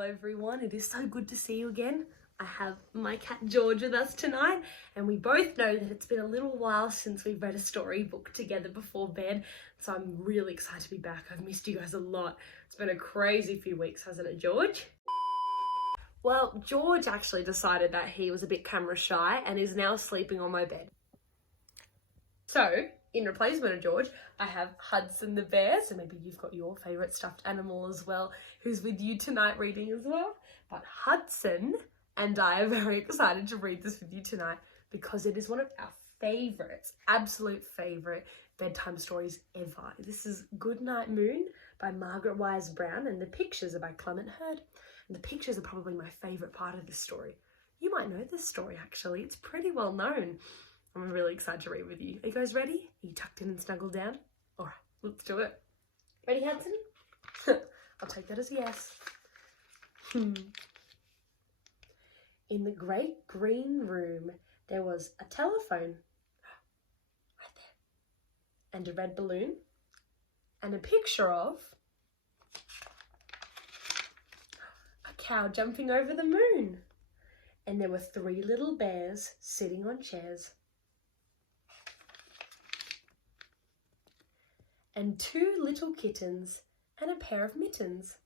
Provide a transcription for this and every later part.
Hello everyone, it is so good to see you again. I have my cat George with us tonight, and we both know that it's been a little while since we've read a storybook together before bed, so I'm really excited to be back. I've missed you guys a lot. It's been a crazy few weeks, hasn't it, George? Well, George actually decided that he was a bit camera shy and is now sleeping on my bed. So, in replacement of George, I have Hudson the bear, so maybe you've got your favourite stuffed animal as well, who's with you tonight reading as well. But Hudson and I are very excited to read this with you tonight because it is one of our favourites, absolute favourite bedtime stories ever. This is Goodnight Moon by Margaret Wise Brown, and the pictures are by Clement Hurd. And the pictures are probably my favourite part of this story. You might know this story actually, it's pretty well known. I'm really excited to read with you. Are you guys ready? Are you tucked in and snuggled down? All right, let's do it. Ready, Hudson? I'll take that as a yes. In the great green room, there was a telephone right there, and a red balloon, and a picture of a cow jumping over the moon. And there were 3 little bears sitting on chairs. And 2 little kittens, and a pair of mittens,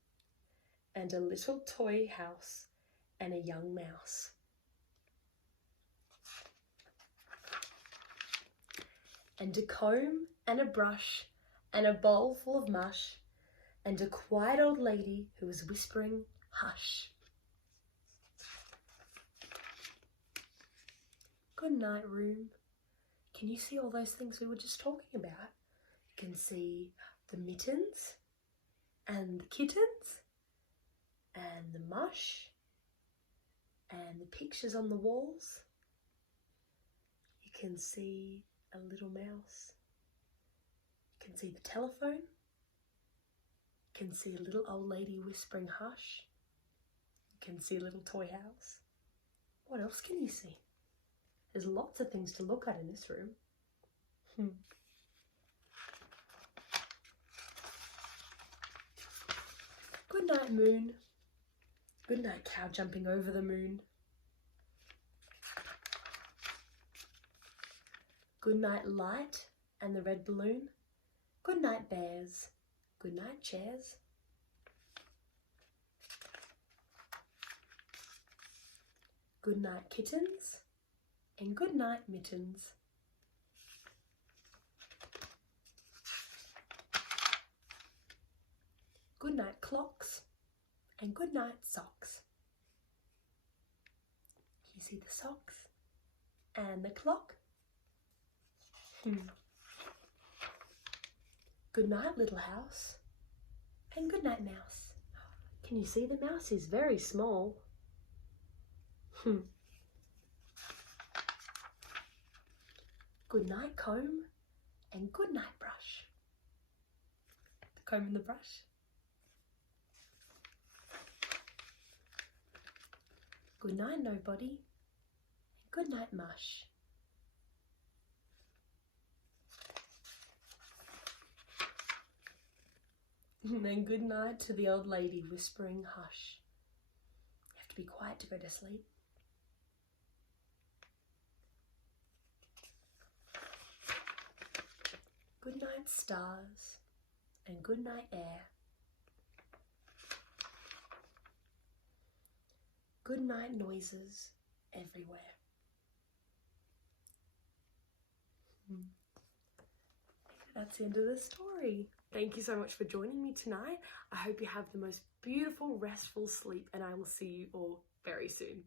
and a little toy house, and a young mouse. And a comb, and a brush, and a bowl full of mush, and a quiet old lady who was whispering, "Hush." Good night, room. Can you see all those things we were just talking about? You can see the mittens and the kittens and the mush and the pictures on the walls. You can see a little mouse. You can see the telephone. You can see a little old lady whispering hush. You can see a little toy house. What else can you see? There's lots of things to look at in this room. Good night, moon. Good night, cow jumping over the moon. Good night, light and the red balloon. Good night, bears. Good night, chairs. Good night, kittens. And good night, mittens. Good night, clocks, and good night, socks. You see the socks and the clock? Good night, little house, and good night, mouse. Can you see the mouse is very small? Good night, comb, and good night, brush. The comb and the brush. Good night, nobody, and good night, mush. And then good night to the old lady whispering hush. You have to be quiet to go to sleep. Good night, stars, and good night, air. Good night, noises everywhere. That's the end of the story. Thank you so much for joining me tonight. I hope you have the most beautiful, restful sleep, and I will see you all very soon.